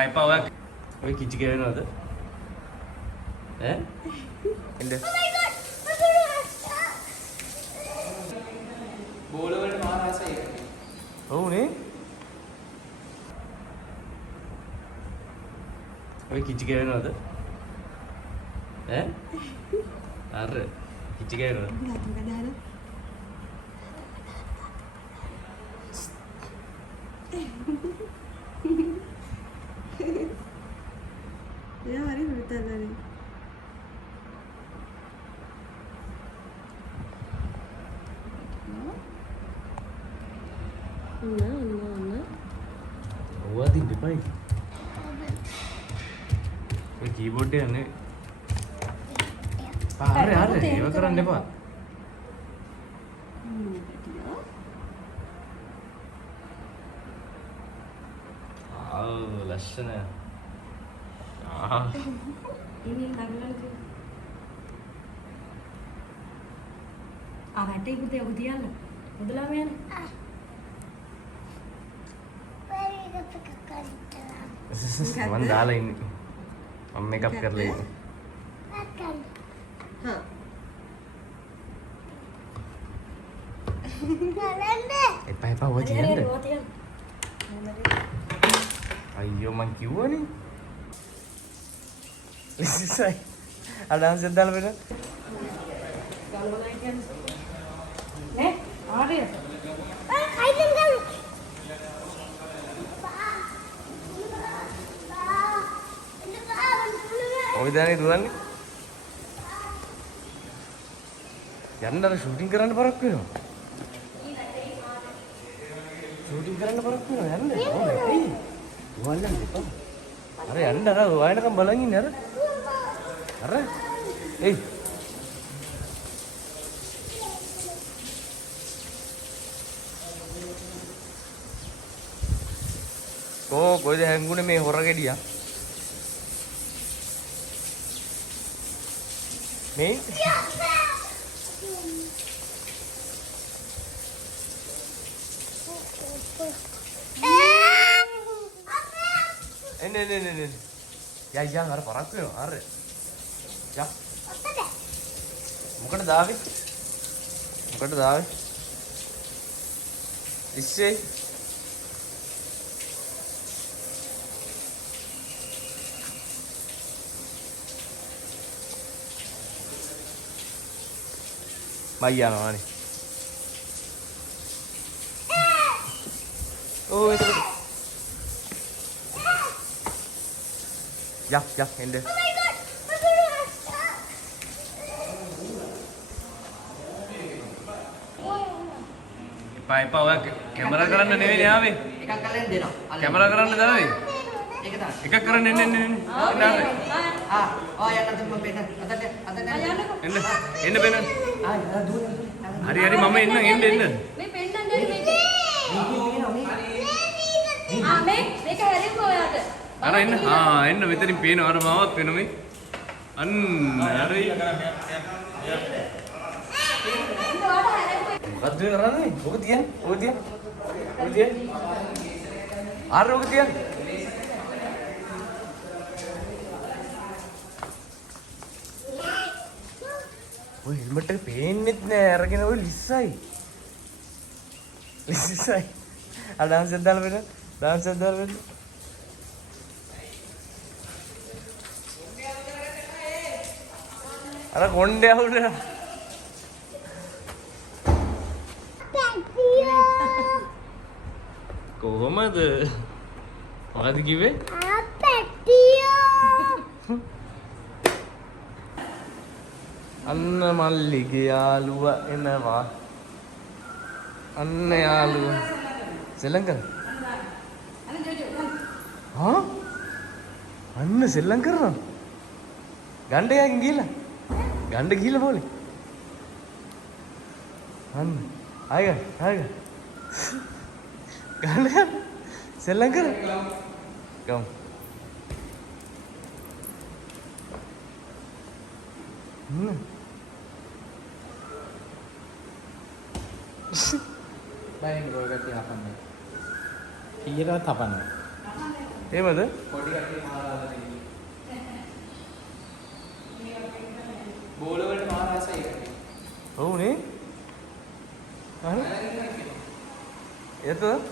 එපා ඔය කිචි කියනවද ඈ එන්න බෝල වලට මාර ආසයි ඔව්නේ ඔය කිචි කියනවද ඈ අර කිචි කියනවද Ya hari betul hari. Nah. ඔවා දින්න එපා ඔය කීබෝඩ් එක යන්නේ හරි ඒව කරන්න එපා ලස්සන Ini karena itu. Ada itu dia udian. Udah lama ya? මම දාලා ඉන්නේ මම මේකප් කරලා ඉන්නේ Hah. එපා ඔය තියන්න අයියෝ මං කිව්වනේ ඉස්සයි අඩාන්ස් එක දාලා බලන්න නේ ආරිය ඔය දැනේ දුවන්නේ යන්න අර ෂූටින් කරන්න පරක් වෙනවා ෂූටින් කරන්න පරක් වෙනවා යන්න ඕනේ ඇයි දුවන්න එපා අර යන්න අර වයනකම් බලන් ඉන්නේ අර එයි කොයිද හැංගුනේ මේ හොර ගෙඩියා මේ එන්න යා අර පරක් වෙනවා අර යා මොකටද දාවේ ඉස්සේ මයියානවානේ ඕ එතකොට යක් එන්න එපා ඔය කැමරා කරන්න නෙවෙයි ආවේ එකක් කරලා දෙනවා කැමරා කරන්න දාවේ ඒක තමයි එකක් කරන්න එන්න යන්න තුම පෙන්න එන්න බෙන්න දුර හරි මම එන්න මේ පෙන්නන්නේ මේක හැරෙන්න ඔයාට අර එන්න එන්න මෙතනින් පේනවා අර මාවත් වෙන මේ අන්න හරි මොකද්ද කරන්නේ ඔක තියන්න අර ඔක තියන්න ඔය හෙල්මට් එක පේන්නෙත් නෑ අරගෙන ඔය ලිස්සයි ඩාන්ස් එක දාලා බලන්න අර කොණ්ඩේ આવුනේ කොහොමද මොකද කිව්වේ අන්න මල්ලිගේ යාළුවා එනවා අන්න යාළුවා සෙල්ලම් කරා අන්න සෙල්ලම් කරනවා ගණ්ඩයාගෙන් ගිහලා බෝලේ අන්න ආය ගණ්ඩයා සෙල්ලම් කරා ගමු බයෙන් රෝග තියාපන්නේ. ඊයරවත් තපන්නේ. එහෙමද? පොඩි කට්ටිය මාරාද තියෙන්නේ. බෝල වලට මාරාසයි කට්ටිය. ඔව්නේ. අහන්න. එතකොට